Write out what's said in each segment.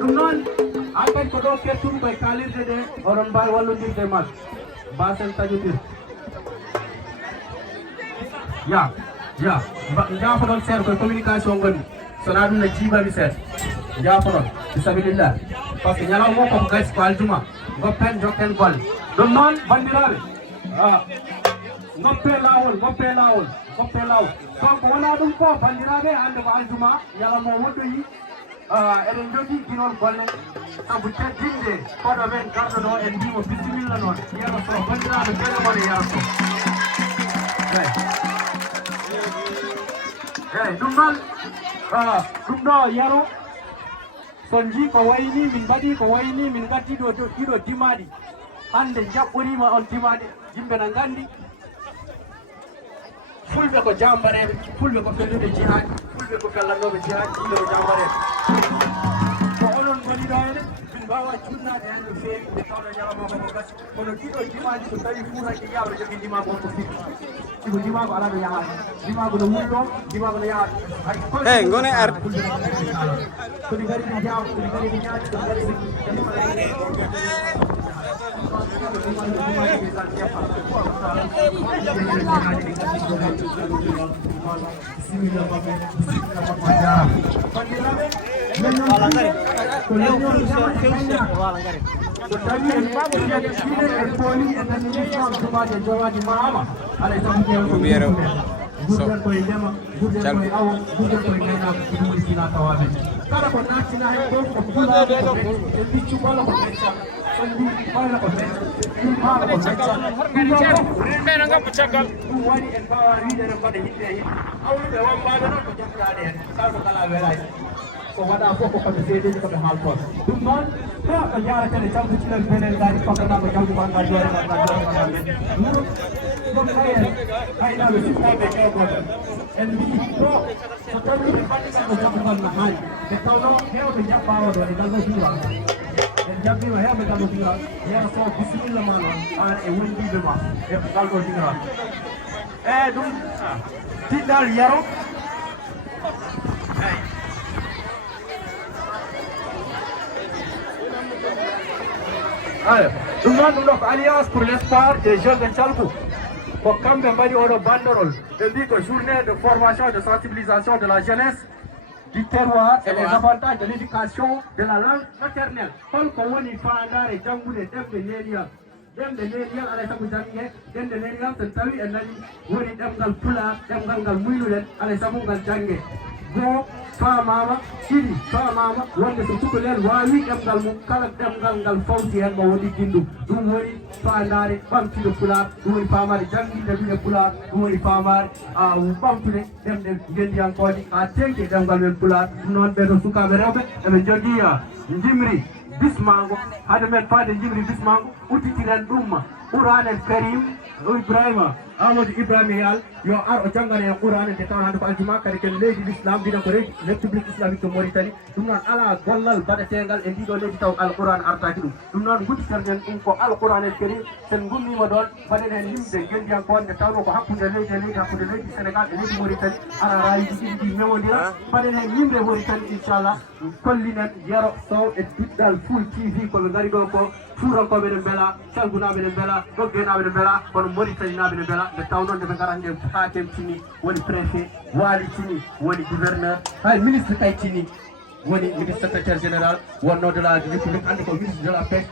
ɗum noon appen ko ɗo kettum koye kalirde ɗe oɗon mbawi wallodirde mas basen taƴodir ya jaafoɗon seeɗa koye communication gonɗi sona ɗum ne jiibami seeɗa jaafoɗon bisabilillah par ce que ñalawma o koko gaysi ko aljuma goppen jokken golle ɗum noon bandiraɓe goppe lawol donc wona ɗum ko bandiraɓe hande ko aljuma ñalawma o woɗɗoyi eɗen jogui guinol golle saabu teddinde koɗo men garɗo ɗo en mbimo bisimilla noon yeero so bandiraɓe belemone yeero so eyyi ɗum noon ɗum ɗo yaro son ji ko wayni min mbaɗi ko wayni min gaddi ɗiɗo dimaɗi hande jaɓɓorima on dimaɗi yimɓe na gandi fulɓe ko jambareɓe fulɓe ko fellude jihad fulɓe ko fellannoɓe jihad fulɓe ko jambareɓe ko onon goni ɗo hene min mbawa junnade hen no feewi nde tawno ñalawma koko gasi kono ɗiɗo dimaji so tawi fuuranke yawre jogui dimago on ko fiɗi siko dimago ala ɗo yahata dimago no wulɗo dimago no yahata hey gone ar soɗi gari ɗi jaw soɗi gari ɗi ñaaji soɗi gari kala ko nattina hen fof ko fulaaɓe ko e biccu walla ko becca andi walla ko becca ɗum haala ko becca ɗum waɗi en mbawa wiide en mbaɗa hiɗde e hiɗ hawluɓe wambaɓe noon ko jaggaɗe hen kala ko ngala weelani ko waɗa fof ko koɓe seedeji koɓe haaltoon ɗum noon ɗo ko jaratene camputinel benen gaji pakkataɓe jawdi gonga joore gonga joore gongaɓe wuro ɗum kayen haynaɓe siftaɓe ƴewgoɓe en mbi ɗo so tawi mbaɗɗiɗo jabbugal no haali nde tawno hewɓe jaɓɓawo ɗo e gallo juura en jabbima hewɓe gallo juura yeeso so bisimilla ma noon an e wondiɓe ma e galɗo juura eyyi ɗum tiɗɗal yaro eyyi aya ɗum noon ɗum ɗo ko alliance pour l'espoir des jeunes de Thialgou ko kamɓe mbaɗi oɗo banderol ɓe mbi ko journée de formation et de sensibilisation de la jeunesse du terroir et des avantages de l'éducation de la langue maternelle holko woni fandare janggude ɗemɗe neɗiyam alay saago jange ɗemɗe neɗiyam so tawi en nani woni ɗemgal pulaar ɗemgal ngal muynuɗen alay saago ngal jange goo famama ɗiɗi famama wonde so cukalel wawi ɗemgal mum kala ɗemgal ngal fawti hen mo woni guindum ɗum woni fandare ɓamtude pulaar ɗum woni famade janguinde wiɗe pulaar ɗum woni famade ɓamtude ɗemɗe gendiyankoje ha tengke ɗemgal men pulaar ɗum noon ɓeɗo sukaɓe rewɓe eɓe jogui jimri bismango hade men faade jimri bismango udditiren ɗum Qur'anel Karim Ibrahima Amadou Ibrahima Yal yo ar o jangane en Qur'an nde taw hande ko aljuma kadi ken leydi l'islam mbiɗen ko république islamique de Mauritanie ɗum noon ala gollal baɗetegal e ndiɗo leydi taw alquran artaki ɗum noon gudditerɗen ɗum ko alquranel Karim sen gummima ɗon mbaɗen hen yimɓe gendiyankon nde tawno ko hakkude leydi e leydi hakkude leydi Sénégal e leydi Mauritanie ala rayiji ɗiɗi ɗi memodira mbaɗen hen yimɓe Mauritanie inchallah kollinen yero sow e duɗɗal Full TV koɓe gari ɗo ko turankoɓe ne beela calgunaɓe ne beela ɗoggenaɓe ne beela kono Mauritanie naɓe ne beela nde tawno nde ɓe garat nde hakem tini woni préfet waali tini woni gouverneur hay ministre kay tini woni ministre secrétaire général wonno de la république ande ko ministre de la pêche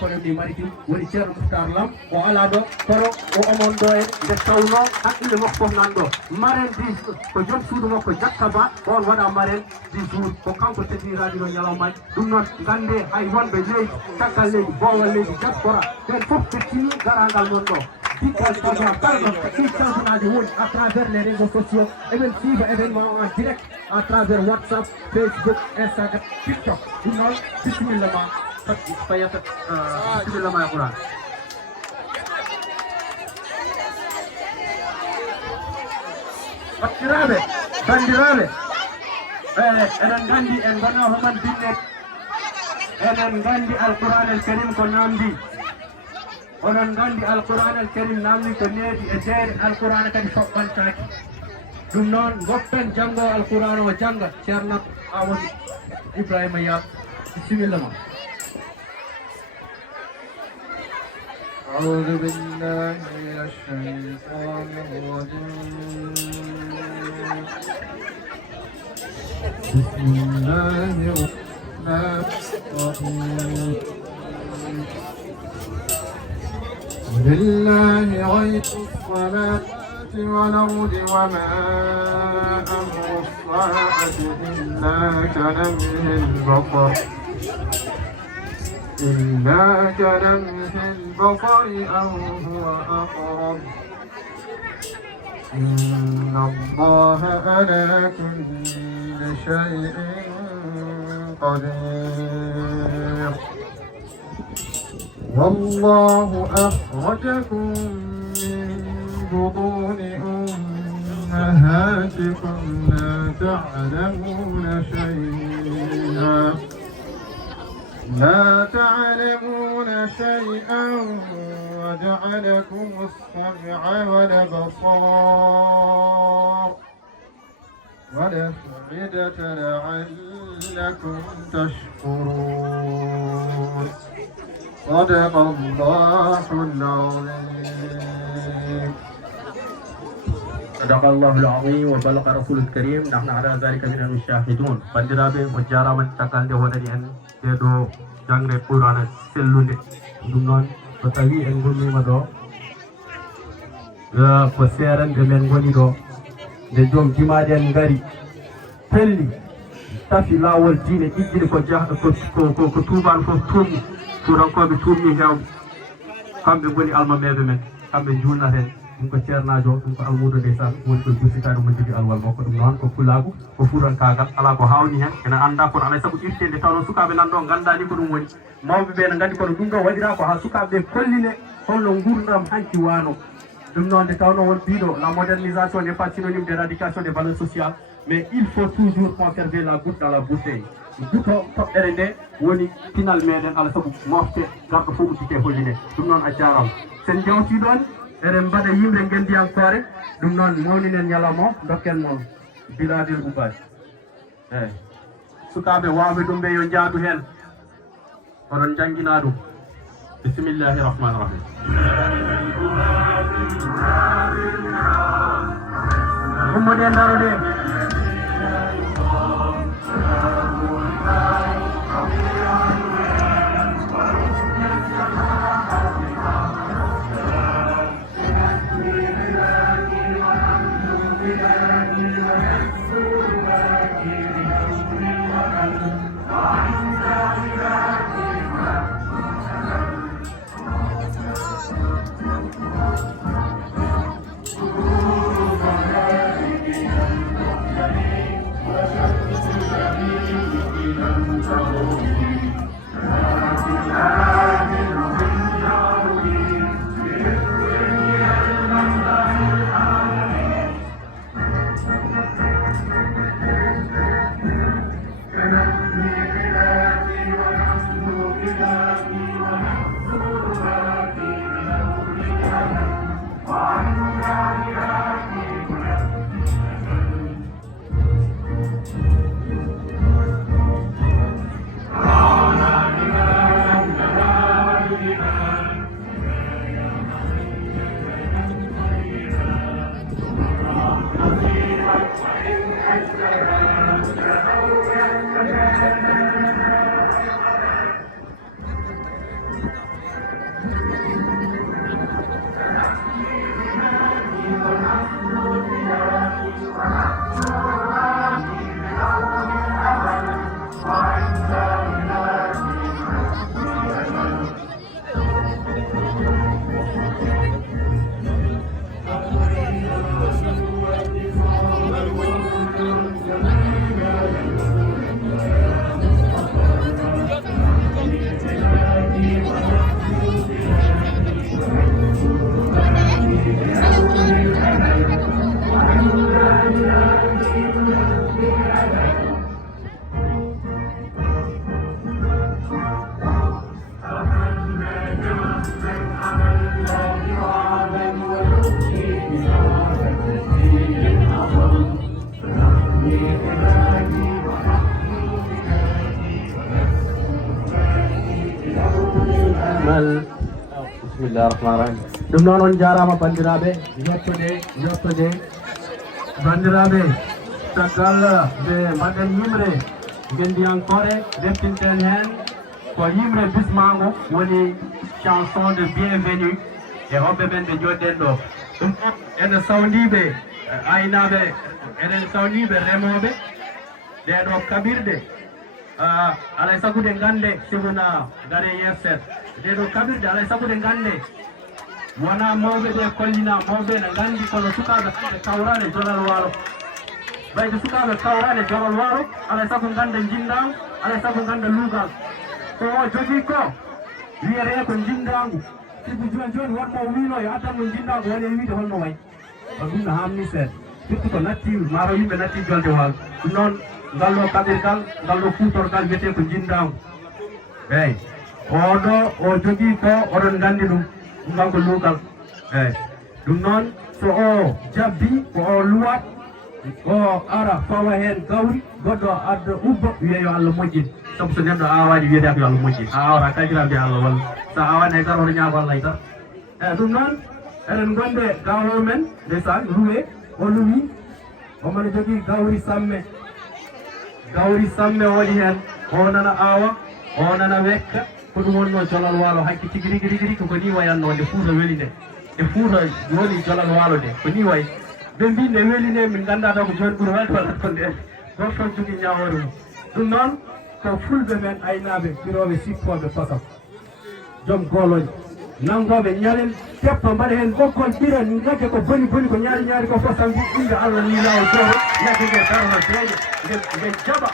kono ɗi maritime woni ceerno Mouhtar Lam o ala ɗo kono o omon ɗo e nde tawno haqqille makko foof nan ɗo marraine du ko joom suudu makko Jakka Ba on waɗa marraine du jour ko kanko teddiniraɗi ɗo ñalawmaji ɗum noon gande hay wonɓe leydi caggal leydi bowal leydi diaspora ɓen foof ɓettini garangal mon ɗo dikkal kala ɗi calkunaji woni à travers les réseaux sociaux eɓen suiva événement en direct à travers WhatsApp Facebook Instagram TikTok ɗum noon bisimilla ma fayata bisimilla ma e Qur'an bakkiraɓe bandiraɓe eɗen gandi en gona homan binne eɗen gandi alquran el karim ko namdi onon gandi alquran el karim namdi ko needi e jeere alquran kadi foɓɓantaki ɗum noon goppen janggo alquran o jangga ceerno Amadou Ibrahima Yal بسم الله. أعوذ بالله من الشيطان الرجيم. بسم الله الرحمن الرحيم. ولله غيب السماوات والأرض وما أمر الساعة إلا كلمح البصر أو هو أقرب إن الله على كل شيء قدير والله أخرجكم من بطون أمهاتكم لا تعلمون شيئا وجعلكم السمع والأبصار والأفئدة لعلكم تشكرون صدق الله العظيم. صدق الله العظيم وبلغ رسول الكريم. نحن على ذلك من المشاهدون. بندرابي وجارا من تقال ودري أن يدو جانغ قرآن سلون دونون فتاوي أن غني مدو فسيران دمن غني دو دجوم جمادي غاري تلي تافي لاول دين إجري كو جاه كو توبان فو تومي turan ko be tourni hew kambe goni alma mebe men kambe julna hen dum ko cernajo dum ko almudo deysan woni ko jusitade mo jogi alwal makko dum non ko kulagu ko furan kagal ala ko hawni hen ena anda ko ala sabu irtende tawno sukabe nan do gandani ko dum woni mawbe be na gandi ko dum do wadira ko ha sukabe kolline holno gurdam hanki wano dum non de tawno won bido la modernisation n'est pas synonyme d'éradication des valeurs sociales, mais il faut toujours conserver la goutte dans la bouteille. Goutte toɓɓere nde woni pinal meɗen ala sabu mofte garɗo fof uddite holline ɗum noon a jaram sen jawti ɗon eɗen mbaɗa yimɓe gendiyankore ɗum noon mawninen ñalawma dokken moon biladil ubaji eyyi sukaɓe wawɓe ɗum ɓe yo jaadu hen oɗon jangguina ɗum bisimillahi rahmani rahim. ummoɗe darode Bismillahirrahmanirrahim. Ɗum noon on jarama bandiraɓe yettude bandiraɓe caggal ɓe mbaɗen yimre gendiyankore deftinten hen ko yimre bismango woni chanson de bienvenue e hoɓɓe men ɓe joɗɗen ɗo ɗum ene sawdiɓe aynaɓe enen sawdiɓe remoɓe ɗeɗo kaɓirɗe alay sagude gande sibuna gare yerset ɗeɗo kaɓirɗe alay sagude gande wona mawɓe ɓe kollina mawɓe ne gandi kono sukaɓe kamɓe kawrane jolal waalo ɓayde sukaɓe kawrane jolal waalo alay sago ganda jindagu alay sago ganda luugal ko o jogui ko wiyete ko jindagu sibu joni wonmo wino yo addanmo jindagu woni wiide holno way ɗum no hamni seeɗa surtout ko natti maro yimɓe natti jolde waalo ɗum noon ngallo kaɓirgal ngallo futorgal wiyete ko jindagu eyyi oɗo o jogui ko oɗon gandi ɗum ɗum ko luugal eyyi ɗum noon so o jabbi ko o luwat o ara fawa hen gawri goɗɗo adda ubba wiye yo Allah moƴƴin sabu so neɗɗo awani wiyete ko yo Allah moƴƴin a awra kajira mbiya Allah walla sa awani haydara oto ñaago Allah haydara eyyi ɗum noon eɗen gonde gawo men ndeysan luwe o luwi omone jogui gawri samme woni hen o nana awa o nana wekka ko ɗum wonno jolal waalo hanki tigi rigui ko ni wayanno nde Fouta weeli nde e Fouta woni jolal waalo nde ko ni way ɓe mbi nde weeli nde min ganda taw ko joni ɓuuri welta walla ko nde goto fof jogui ñawore mum ɗum noon ko fulɓe men aynaɓe ɓiroɓe sippoɓe kosam joom goloje nangoɓe ñalen teppa mbaɗa hen ɓoggol ɓira gagge ko boni ko ñaari ko fof tan inde Allah ni lawol goto yagge nge darno deeƴe nge jaɓa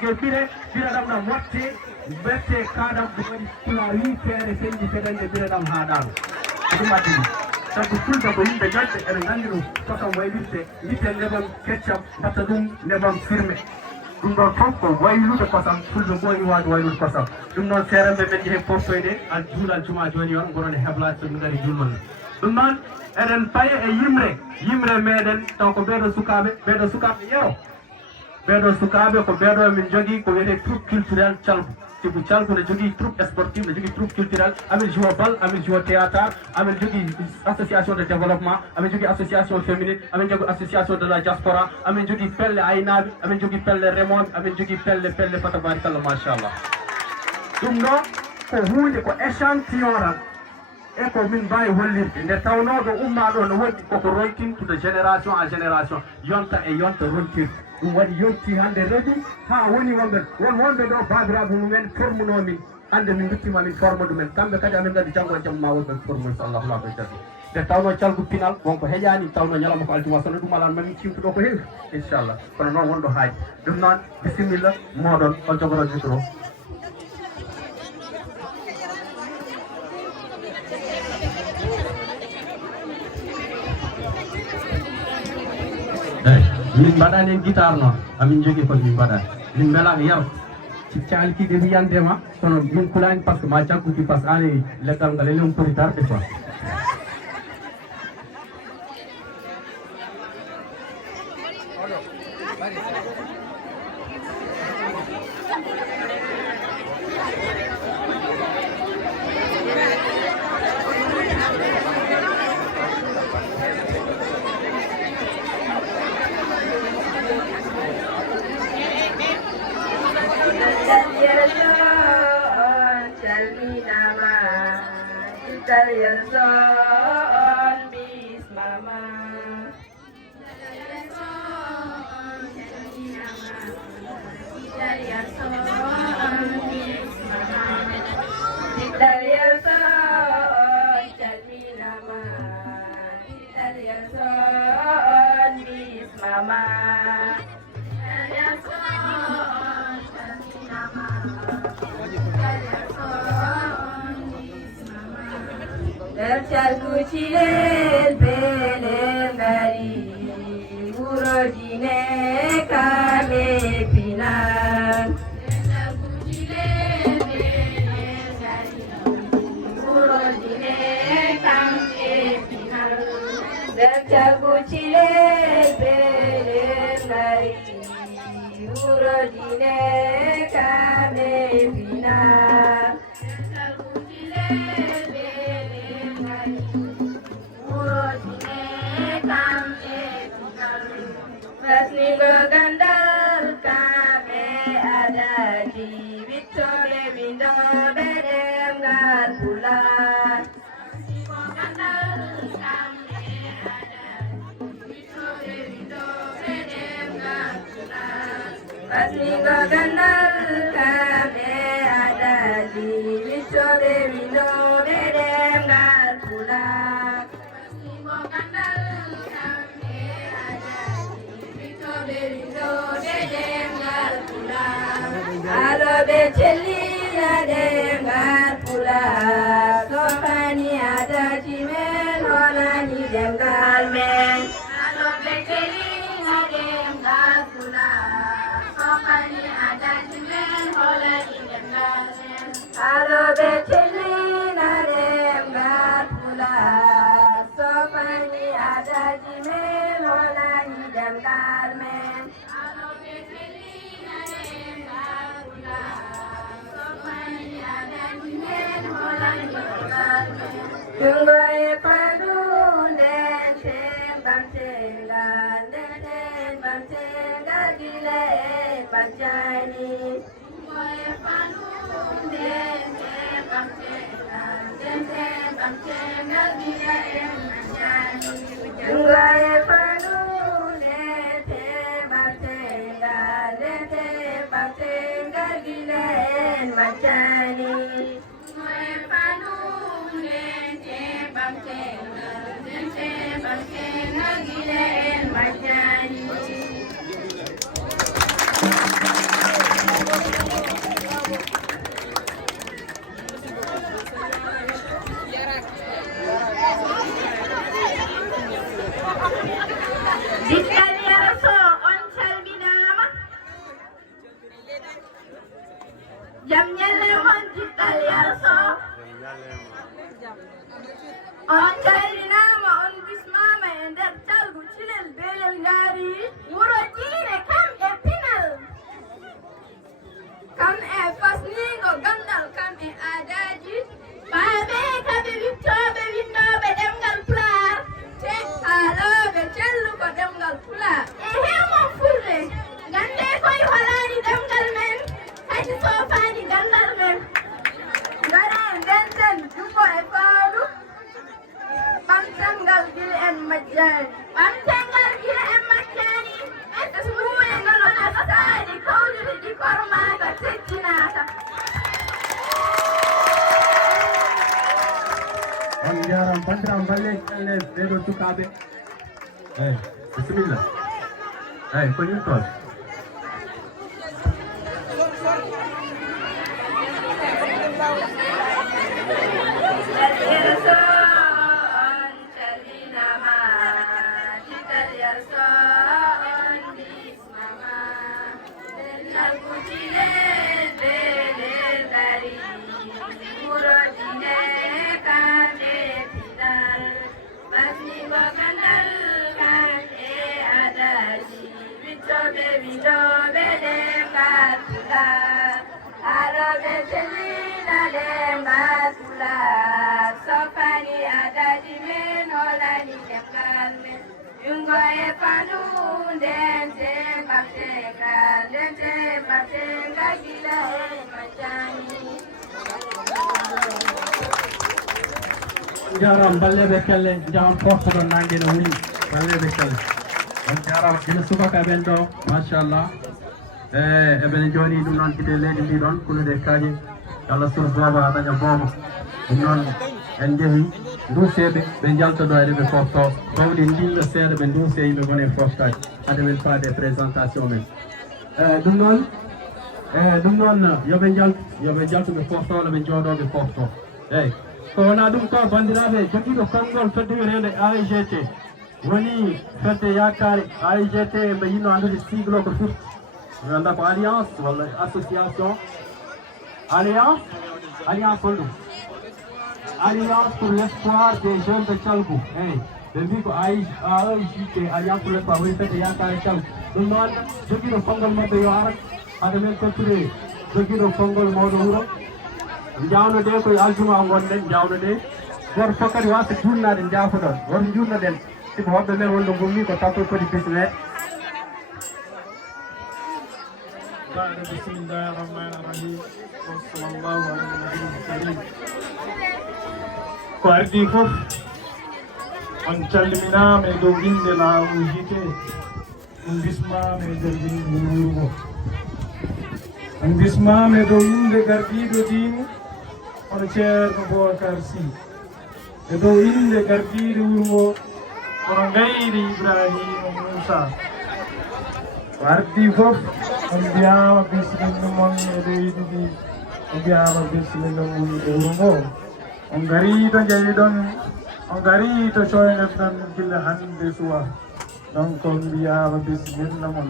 nge ɓire ɓiraɗam ɗam watte mbette kaɗam ɗum waɗi pula 8 feere feñɗi feɗande ɓiraɗam haɗano ko ɗum addi ɗum sabu fulɓe ko yimɓe ñoƴɓe eɗen gandi ɗum kosam waylirte yitten nebam keccam mbatta ɗum nebam firme ɗum ɗon fof ko waylude kosam fulɓe gooni wawde waylude kosam ɗum noon seeranɓe men jeehe poftoyde an juulal juma joni on gonon e heblade somi gari julmal ɗum noon eɗen paye e yimre meɗen taw ko ɓeɗo sukaɓe yeew ɓeɗo sukaɓe ko ɓeɗo min jogui ko wiyete troupe culturel calgu sibu calgu ne jogui troupe sportive ne jogui troupe culturel amin joue bal amin joue théâtre amin jogui association de développement amin jogui association féminine amin jogui association de la diaspora amin jogui pelle aynaɓe amin jogui pelle remoɓe amin jogui pelle fatabarikalla machallah ɗum ɗo ko hunde ko échantillon ran e ko min mbawi hollirde nde tawnoɗo ummaɗo no woɗɗi koko rontin de génération à génération yonta rontirde ɗum waɗi yonti hande reedu ha woni wonɓe ɗo babiraɓe mumen formunomin hande min duttima min forme ɗumen kamɓe kadi amin gadi janggo e jamma wonɓe formude so Allah laɓe jaabi nde tawno calgu pinal wonko heƴani tawno ñalawma ko altuma sono ɗum alan mami ciwtuɗo ko heewi inchallah kono noon wonɗo haaji ɗum noon bisimilla moɗon on jogoro micro min mbaɗani en guitare noon amin jogui kono min mbaɗani min beelami yaro si calkiɗe wiyandema kono min kulani par ce que ma jagguki par ce que ani leggal ngal ele on poti darde quoi Kuchilel belen dari urojine kame pinan kuchilel belen dari urojine kame pinan kuchilel belen dari urojine kame pinan Bismillah. Hey, penyusul. Jaram balle be kelle jam porto don nangue no wuli balle be kelle on jaram gila subaka ben do machallah e ben joni dum non kite leydi ndi don kulude kaji kala sur boba daña bobo dum non en jehi dusebe be jalto do ede be porto tawdi ndinga seede be duse yimbe gone fortaji ade men fa des présentations men dum non yobe jalto be porto la be jodo be porto hey ko wona ɗum to bandiraɓe jogiiɗo konngol feddewireede AIGT woni fedde yakare AIGT mbe yinno anndude sigle o ko foti mi annda ko alliance walla association alliance holɗum alliance pour l'espoir des jeunes de Thialgou eyi ɓe mbi ko AIGT alliance pour l'espoir woni fedde yakare Thialgou ɗum noon jogiiɗo konngol maɓɓe yo ara hade men tottude jogiiɗo konngol mawɗo wuro jawno de koye aljuma gonɗen jawno de goto fof kadi wasa jurnade jaafoɗon woto jurnoɗen siko hoɓɓe men wonɗo gommi ko tappo kodi bismet بسم الله الرحمن الرحيم وصلى الله على النبي الكريم ko ardi fof on calminama e dow inde lawol hite on bismama e nder inde wuro ngo on bismama e dow inde gardiɗo diine hono ceerno Boubacar Sy e dow inde gardiɗo wuro ngo hono gayri Ibrahima Moussa ko ardi fof on mbiyama bisimilla mon e dow yiɗiɗi on mbiyama bisimilla mon e wuro ngo on gari to jeeyiɗon on gari to coynef tan gila hande suwa donc on mbiyama bisimilla mon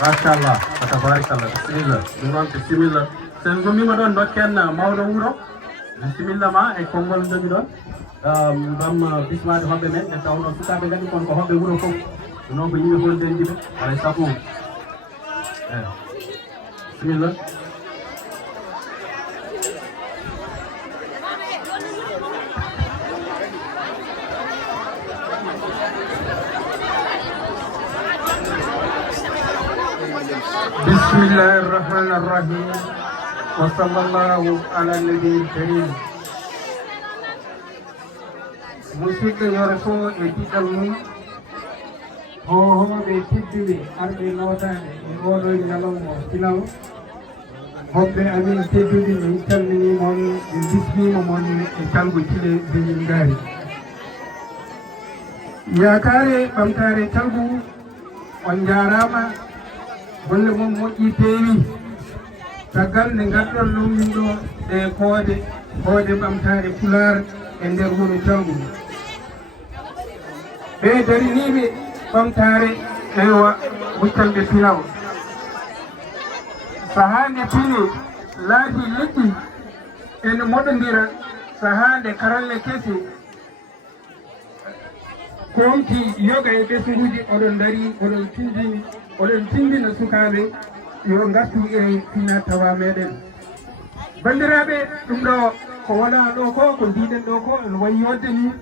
machallah tabarakallah bisimilla ɗum noon bisimilla sen gommima ɗon dokken mawɗo wuuro bisimilla ma e konngol jogi ɗon ngam bismade hoɓɓe men e tawno sukaɓe gandi kon ko hoɓɓe wuuro fof ɗum noon ko yimɓe fof dendiɓe alay sago bisimilla بسم الله الرحمن الرحيم وصلى الله على النبي الكريم musidɗo yorfo e ɗiɗal mum hohoɓe tedduɓe arɓe notade e oɗo ñalawma final hoɓɓe amin tedduɓe min calminimon ɓe bismima mon e calgo tile benin gaari yakare ɓamtare calgu on jarama golle mum moƴƴi peewi caggal nde ngarɗon ɗum min ɗo e koode ɓamtare pular e nder wuro calgu ɓe dariniɓe ɓamtare ewa muccanɓe pinaw sahande pine laati leƴƴi ene moɗodira sahande karalle kese konti yoga e ɓesguji oɗon dari oɗon tindina sukaɓe yo gartu e fina tawa meɗen bandiraɓe ɗum ɗo ko wona ɗo ko mbiɗen ɗo ko en wayi yodde ni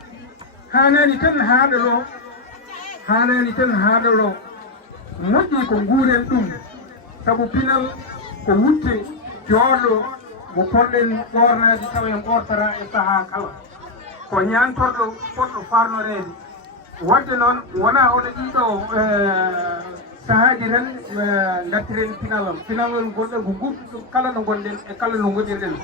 hanani tan haaɗolo moƴƴi ko nguuren ɗum saabu pinal ko wutte joorɗo mo porɗen ɓornade taw en ɓortata e saaha kala ko ñantorɗo poɗɗo farnorede wadde noon wona oɗo ɗiɗo sahaaji tan dattiren pinalol gonɗen ko gupɗo kala no gonɗen e kala no goɗirɗen